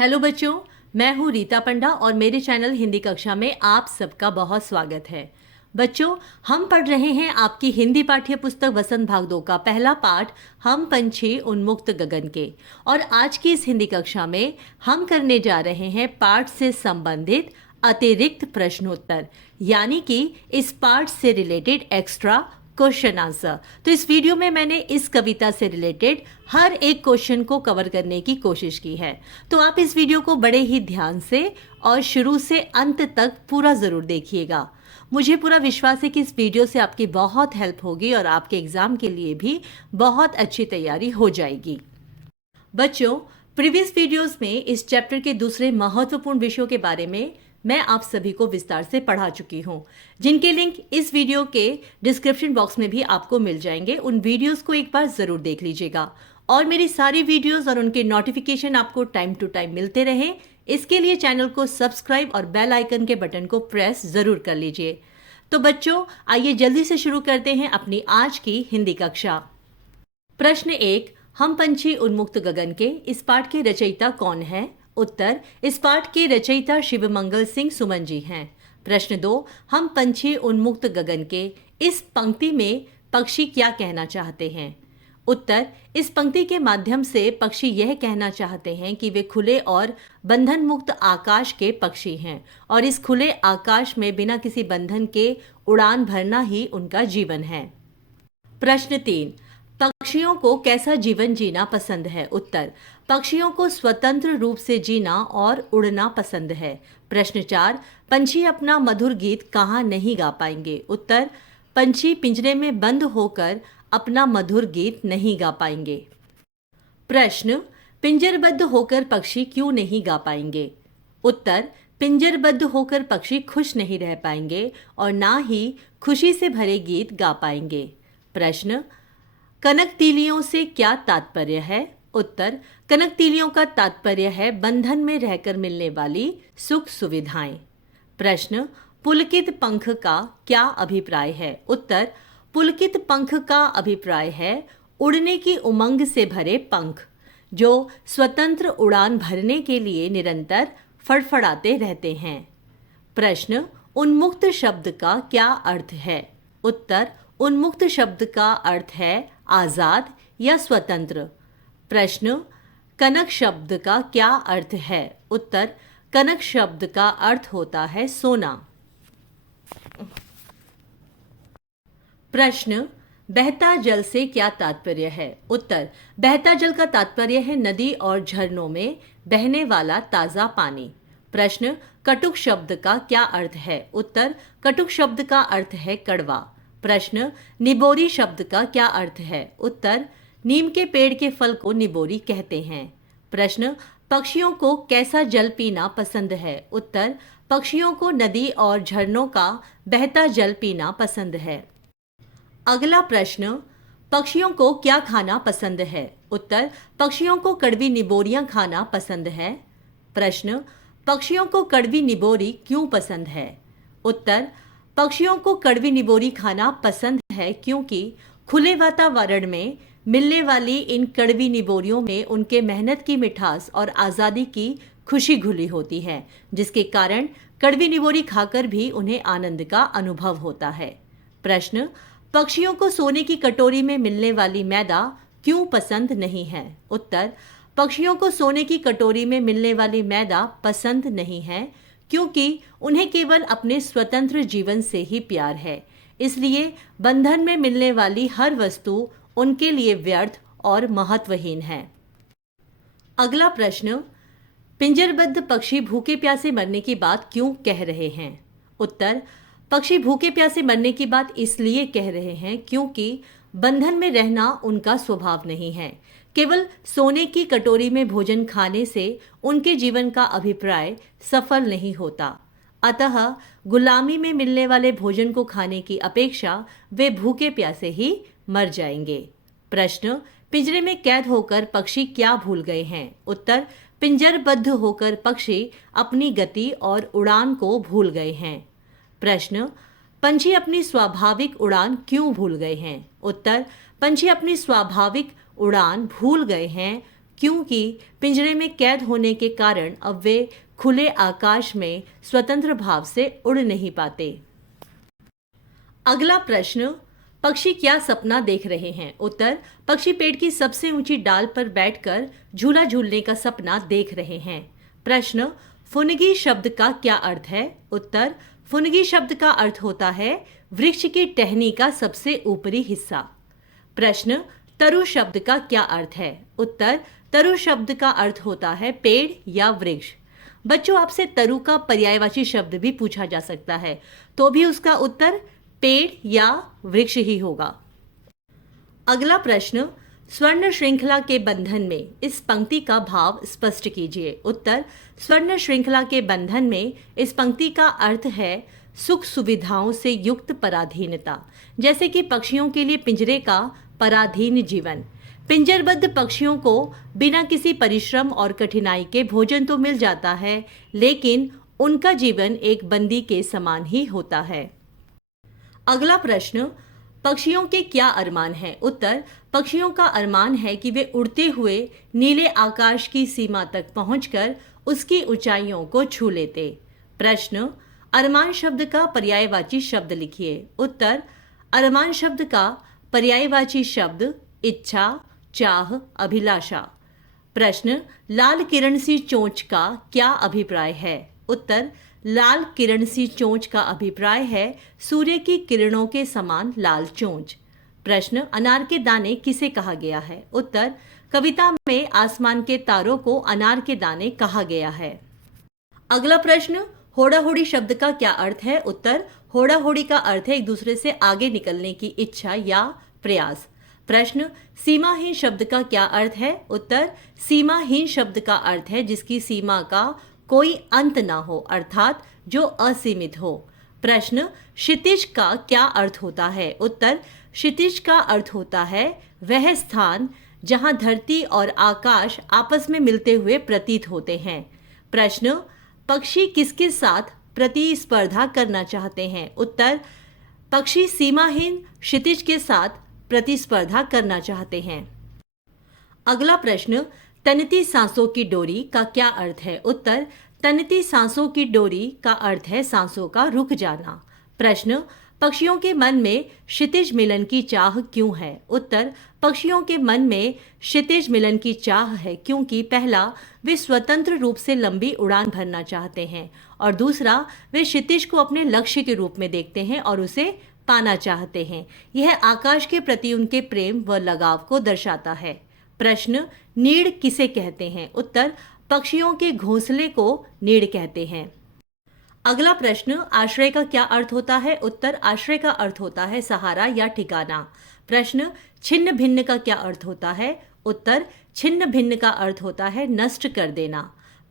Hello बच्चों, मैं हूँ रीता पंडा और मेरे चैनल हिंदी कक्षा में आप सबका बहुत स्वागत है। बच्चों, हम पढ़ रहे हैं आपकी हिंदी पाठ्य पुस्तक वसंत भाग 2 का पहला पाठ हम पंछी उन्मुक्त गगन के। और आज की इस हिंदी कक्षा में हम करने जा रहे हैं पाठ से संबंधित अतिरिक्त प्रश्नोत्तर, यानी कि इस पाठ से रिलेटेड एक्स्ट्रा क्वेश्चन आंसर। तो इस वीडियो में मैंने इस कविता से रिलेटेड हर एक क्वेश्चन को कवर करने की कोशिश की है। तो आप इस वीडियो को बड़े ही ध्यान से और शुरू से अंत तक पूरा ज़रूर देखिएगा। मुझे पूरा विश्वास है कि इस वीडियो से आपकी बहुत हेल्प होगी और आपके एग्ज़ाम के लिए भी बहुत अच्छी तैयारी हो जाएगी। बच्चों, प्रीवियस वीडियोस में इस चैप्टर के दूसरे महत्वपूर्ण विषयों के बारे में मैं आप सभी को विस्तार से पढ़ा चुकी हूँ, जिनके लिंक इस वीडियो के डिस्क्रिप्शन बॉक्स में भी आपको मिल जाएंगे। उन वीडियोस को एक बार ज़रूर देख लीजिएगा और मेरी सारी वीडियोस और उनके नोटिफिकेशन आपको टाइम टू टाइम मिलते रहें, इसके लिए चैनल को सब्सक्राइब और बेल आइकन के बटन को प्रेस ज़रूर कर लीजिए। तो बच्चों, आइए जल्दी से शुरू करते हैं अपनी आज की हिंदी कक्षा। प्रश्न 1, हम पंछी उन्मुक्त गगन के, इस पाठ के रचयिता कौन है? उत्तर, इस पाठ के रचयिता शिवमंगल सिंह सुमन जी हैं। प्रश्न 2, हम पंछी उन्मुक्त गगन के, इस पंक्ति में पक्षी क्या कहना चाहते हैं? उत्तर, इस पंक्ति के माध्यम से पक्षी यह कहना चाहते हैं कि वे खुले और बंधन मुक्त आकाश के पक्षी हैं और इस खुले आकाश में बिना किसी बंधन के उड़ान भरना ही उनका जीवन है। प्रश्न 3, पक्षियों को कैसा जीवन जीना पसंद है? उत्तर, पक्षियों को स्वतंत्र रूप से जीना और उड़ना पसंद है। प्रश्न 4, पंछी अपना मधुर गीत कहाँ नहीं गा पाएंगे? उत्तर, पंछी पिंजरे में बंद होकर अपना मधुर गीत नहीं गा पाएंगे। प्रश्न, पिंजरबद्ध होकर पक्षी क्यों नहीं गा पाएंगे? उत्तर, पिंजरबद्ध होकर पक्षी खुश नहीं रह पाएंगे और ना ही खुशी से भरे गीत गा पाएंगे। प्रश्न, कनक तीलियों से क्या तात्पर्य है? उत्तर, कनक तीलियों का तात्पर्य है बंधन में रहकर मिलने वाली सुख सुविधाएं। प्रश्न, पुलकित पंख का क्या अभिप्राय है? उत्तर, पुलकित पंख का अभिप्राय है उड़ने की उमंग से भरे पंख, जो स्वतंत्र उड़ान भरने के लिए निरंतर फड़फड़ाते रहते हैं। प्रश्न, उन्मुक्त शब्द का क्या अर्थ है? उत्तर, उन्मुक्त शब्द का अर्थ है आज़ाद या स्वतंत्र। प्रश्न, कनक शब्द का क्या अर्थ है? उत्तर, कनक शब्द का अर्थ होता है सोना। प्रश्न, बहता जल से क्या तात्पर्य है? उत्तर, बहता जल का तात्पर्य है नदी और झरनों में बहने वाला ताज़ा पानी। प्रश्न, कटुक शब्द का क्या अर्थ है? उत्तर, कटुक शब्द का अर्थ है कड़वा। प्रश्न, निबोरी शब्द का क्या अर्थ है? उत्तर, नीम के पेड़ के फल को निबोरी कहते हैं। प्रश्न, पक्षियों को कैसा जल पीना पसंद है? उत्तर, पक्षियों को नदी और झरनों का बहता जल पीना पसंद है। अगला प्रश्न, पक्षियों को क्या खाना पसंद है? उत्तर, पक्षियों को कड़वी निबोरियां खाना पसंद है। प्रश्न, पक्षियों को कड़वी निबोरी क्यों पसंद है? उत्तर, पक्षियों को कड़वी निबोरी खाना पसंद है क्योंकि खुले वातावरण में मिलने वाली इन कड़वी निबोरियों में उनके मेहनत की मिठास और आज़ादी की खुशी घुली होती है, जिसके कारण कड़वी निबोरी खाकर भी उन्हें आनंद का अनुभव होता है। प्रश्न, पक्षियों को सोने की कटोरी में मिलने वाली मैदा क्यों पसंद नहीं है? उत्तर, पक्षियों को सोने की कटोरी में मिलने वाली मैदा पसंद नहीं है क्योंकि उन्हें केवल अपने स्वतंत्र जीवन से ही प्यार है, इसलिए बंधन में मिलने वाली हर वस्तु उनके लिए व्यर्थ और महत्वहीन है। अगला प्रश्न, पिंजरबद्ध पक्षी भूखे प्यासे मरने की बात क्यों कह रहे हैं? उत्तर, पक्षी भूखे प्यासे मरने की बात इसलिए कह रहे हैं क्योंकि बंधन में रहना उनका स्वभाव नहीं है। केवल सोने की कटोरी में भोजन खाने से उनके जीवन का अभिप्राय सफल नहीं होता, अतः गुलामी में मिलने वाले भोजन को खाने की अपेक्षा वे भूखे प्यासे ही मर जाएंगे। प्रश्न, पिंजरे में कैद होकर पक्षी क्या भूल गए हैं? उत्तर, पिंजरबद्ध होकर पक्षी अपनी गति और उड़ान को भूल गए हैं। प्रश्न, पंछी अपनी स्वाभाविक उड़ान क्यों भूल गए हैं? उत्तर, पंछी अपनी स्वाभाविक उड़ान भूल गए हैं क्योंकि पिंजरे में कैद होने के कारण अब वे खुले आकाश में स्वतंत्र भाव से उड़ नहीं पाते। अगला प्रश्न, पक्षी क्या सपना देख रहे हैं? उत्तर, पक्षी पेड़ की सबसे ऊंची डाल पर बैठकर झूला झूलने का सपना देख रहे हैं। प्रश्न, फुनगी शब्द का क्या अर्थ है? उत्तर, फुनगी शब्द का अर्थ होता है वृक्ष की टहनी का सबसे ऊपरी हिस्सा। प्रश्न, तरु शब्द का क्या अर्थ है? उत्तर, तरु शब्द का अर्थ होता है पेड़ या वृक्ष। बच्चों, आपसे तरु का पर्यायवाची शब्द भी पूछा जा सकता है, तो भी उसका उत्तर पेड़ या वृक्ष ही होगा। अगला प्रश्न, स्वर्ण श्रृंखला के बंधन में इस पंक्ति का भाव स्पष्ट कीजिए। उत्तर, स्वर्ण श्रृंखला के बंधन में इस पंक्ति का अर्थ है सुख सुविधाओं से युक्त पराधीनता, जैसे कि पक्षियों के लिए पिंजरे का पराधीन जीवन। पिंजरबद्ध पक्षियों को बिना किसी परिश्रम और कठिनाई के भोजन तो मिल जाता है, लेकिन उनका जीवन एक बंदी के समान ही होता है। अगला प्रश्न, पक्षियों के क्या अरमान है? उत्तर, पक्षियों का अरमान है कि वे उड़ते हुए नीले आकाश की सीमा तक पहुंचकर उसकी ऊंचाइयों को छू लेते। प्रश्न, अरमान शब्द का पर्यायवाची शब्द लिखिए। उत्तर, अरमान शब्द का पर्यायवाची शब्द इच्छा, चाह, अभिलाषा। प्रश्न, लाल किरण सी चोंच का क्या अभिप्राय है? उत्तर, लाल किरण सी चोंच का अभिप्राय है सूर्य की किरणों के समान लाल चोंच। प्रश्न, अनार के दाने किसे कहा गया है? उत्तर, कविता में आसमान के तारों को अनार के दाने कहा गया है। अगला प्रश्न, होड़ा होड़ी शब्द का क्या अर्थ है? उत्तर, होड़ा होड़ी का अर्थ है एक दूसरे से आगे निकलने की इच्छा या प्रयास। प्रश्न, सीमाहीन शब्द का क्या अर्थ है? उत्तर, सीमाहीन शब्द का अर्थ है जिसकी सीमा का कोई अंत ना हो, अर्थात जो असीमित हो। प्रश्न, क्षितिज का क्या अर्थ होता है? उत्तर, क्षितिज का अर्थ होता है वह स्थान जहां धरती और आकाश आपस में मिलते हुए प्रतीत होते हैं। प्रश्न, पक्षी किसके साथ प्रतिस्पर्धा करना चाहते हैं? उत्तर, पक्षी सीमाहीन क्षितिज के साथ प्रतिस्पर्धा करना चाहते हैं। अगला प्रश्न, तनती सांसों की डोरी का क्या अर्थ है? उत्तर, तनती सांसों की डोरी का अर्थ है सांसों का रुक जाना। प्रश्न, पक्षियों के मन में क्षितिज मिलन की चाह क्यों है? उत्तर, पक्षियों के मन में क्षितिज मिलन की चाह है क्योंकि पहला, वे स्वतंत्र रूप से लंबी उड़ान भरना चाहते हैं, और दूसरा, वे क्षितिज को अपने लक्ष्य के रूप में देखते हैं और उसे पाना चाहते हैं। यह आकाश के प्रति उनके प्रेम व लगाव को दर्शाता है। प्रश्न, नीड़ किसे कहते हैं? उत्तर, पक्षियों के घोंसले को नीड़ कहते हैं। अगला प्रश्न, आश्रय का क्या अर्थ होता है? उत्तर, आश्रय का अर्थ होता है सहारा या ठिकाना। प्रश्न, छिन्न भिन्न का क्या अर्थ होता है? उत्तर, छिन्न भिन्न का अर्थ होता है नष्ट कर देना।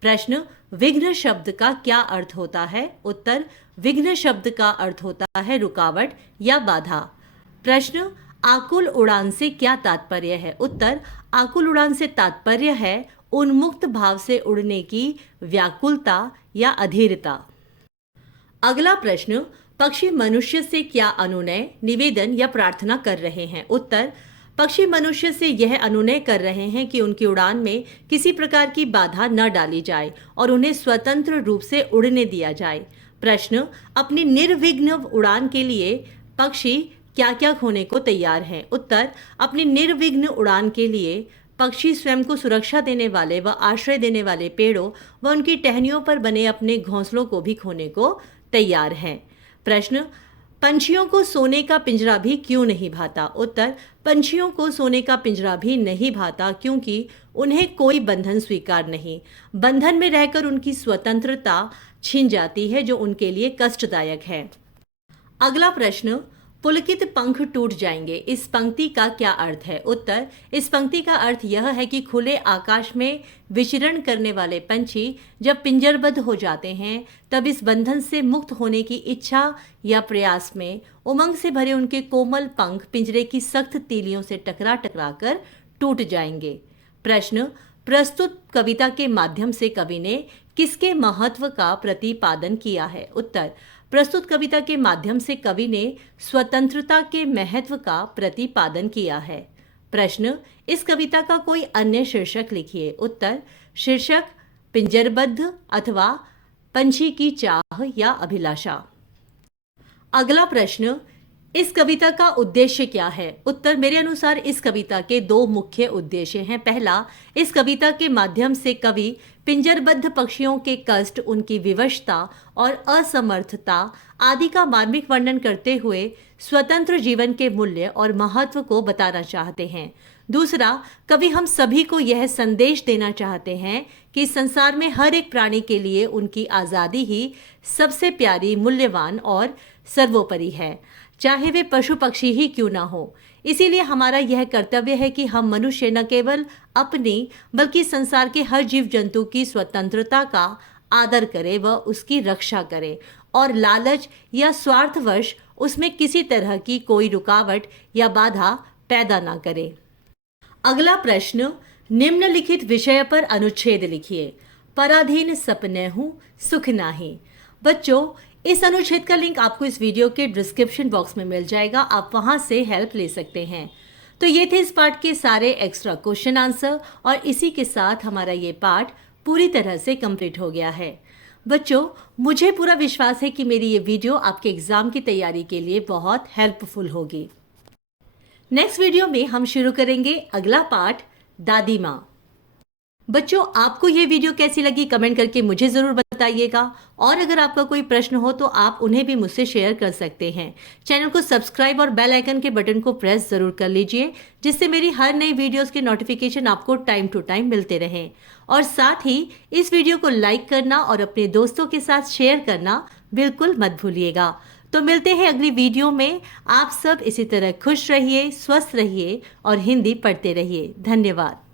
प्रश्न, विघ्न शब्द का क्या अर्थ होता है? उत्तर, विघ्न शब्द का अर्थ होता है रुकावट या बाधा। प्रश्न, आकुल उड़ान से क्या तात्पर्य है? उत्तर, आकुल उड़ान से तात्पर्य है उन्मुक्त भाव से उड़ने की व्याकुलता या अधीरता। अगला प्रश्न, पक्षी मनुष्य से क्या अनुनय, निवेदन या प्रार्थना कर रहे हैं? उत्तर, पक्षी मनुष्य से यह अनुनय कर रहे हैं कि उनकी उड़ान में किसी प्रकार की बाधा न डाली जाए और उन्हें स्वतंत्र रूप से उड़ने दिया जाए। प्रश्न, अपनी निर्विघ्न उड़ान के लिए पक्षी क्या क्या खोने को तैयार हैं? उत्तर, अपनी निर्विघ्न उड़ान के लिए पक्षी स्वयं को सुरक्षा देने वाले व आश्रय देने वाले पेड़ों व उनकी टहनियों पर बने अपने घोंसलों को भी खोने को तैयार हैं। प्रश्न, पंछियों को सोने का पिंजरा भी क्यों नहीं भाता? उत्तर, पंछियों को सोने का पिंजरा भी नहीं भाता क्योंकि उन्हें कोई बंधन स्वीकार नहीं। बंधन में रहकर उनकी स्वतंत्रता छीन जाती है जो उनके लिए कष्टदायक है। अगला प्रश्न, पुलकित पंख टूट जाएंगे, इस पंक्ति का क्या अर्थ है? उत्तर, इस पंक्ति का अर्थ यह है कि खुले आकाश में विचरण करने वाले पंछी जब पिंजरबद्ध हो जाते हैं तब इस बंधन से मुक्त होने की इच्छा या प्रयास में उमंग से भरे उनके कोमल पंख पिंजरे की सख्त तीलियों से टकरा टकरा कर टूट जाएंगे। प्रश्न, प्रस्तुत कविता के माध्यम से कवि ने किसके महत्व का प्रतिपादन किया है? उत्तर, प्रस्तुत कविता के माध्यम से कवि ने स्वतंत्रता के महत्व का प्रतिपादन किया है। प्रश्न, इस कविता का कोई अन्य शीर्षक लिखिए। उत्तर, शीर्षक पिंजरबद्ध अथवा पंछी की चाह या अभिलाषा। अगला प्रश्न, इस कविता का उद्देश्य क्या है? उत्तर, मेरे अनुसार इस कविता के दो मुख्य उद्देश्य हैं। पहला, इस कविता के माध्यम से कवि पिंजरबद्ध पक्षियों के कष्ट, उनकी विवशता और असमर्थता आदि का मार्मिक वर्णन करते हुए स्वतंत्र जीवन के मूल्य और महत्व को बताना चाहते हैं। दूसरा, कवि हम सभी को यह संदेश देना चाहते हैं कि संसार में हर एक प्राणी के लिए उनकी आज़ादी ही सबसे प्यारी, मूल्यवान और सर्वोपरि है, चाहे वे पशु पक्षी ही क्यों ना हो। इसीलिए हमारा यह कर्तव्य है कि हम मनुष्य न केवल अपनी बल्कि संसार के हर जीव जंतु की स्वतंत्रता का आदर करें व उसकी रक्षा करें और लालच या स्वार्थवश उसमें किसी तरह की कोई रुकावट या बाधा पैदा ना करें। अगला प्रश्न, निम्नलिखित विषय पर अनुच्छेद लिखिए। पराधीन सपने हूँ, सुख नाही। बच्चों, इस अनुच्छेद का लिंक आपको इस वीडियो के डिस्क्रिप्शन बॉक्स में मिल जाएगा, आप वहां से हेल्प ले सकते हैं। तो ये थे इस पार्ट के सारे एक्स्ट्रा क्वेश्चन आंसर और इसी के साथ हमारा ये पार्ट पूरी तरह से कंप्लीट हो गया है। बच्चों, मुझे पूरा विश्वास है कि मेरी ये वीडियो आपके एग्जाम की तैयारी के लिए बहुत हेल्पफुल होगी। नेक्स्ट वीडियो में हम शुरू करेंगे अगला पार्ट, दादी माँ। बच्चों, आपको ये वीडियो कैसी लगी कमेंट करके मुझे ज़रूर बताइएगा और अगर आपका कोई प्रश्न हो तो आप उन्हें भी मुझसे शेयर कर सकते हैं। चैनल को सब्सक्राइब और बेल आइकन के बटन को प्रेस ज़रूर कर लीजिए, जिससे मेरी हर नई वीडियोस के नोटिफिकेशन आपको टाइम टू टाइम मिलते रहें। और साथ ही इस वीडियो को लाइक करना और अपने दोस्तों के साथ शेयर करना बिल्कुल मत भूलिएगा। तो मिलते हैं अगली वीडियो में। आप सब इसी तरह खुश रहिए, स्वस्थ रहिए और हिंदी पढ़ते रहिए। धन्यवाद।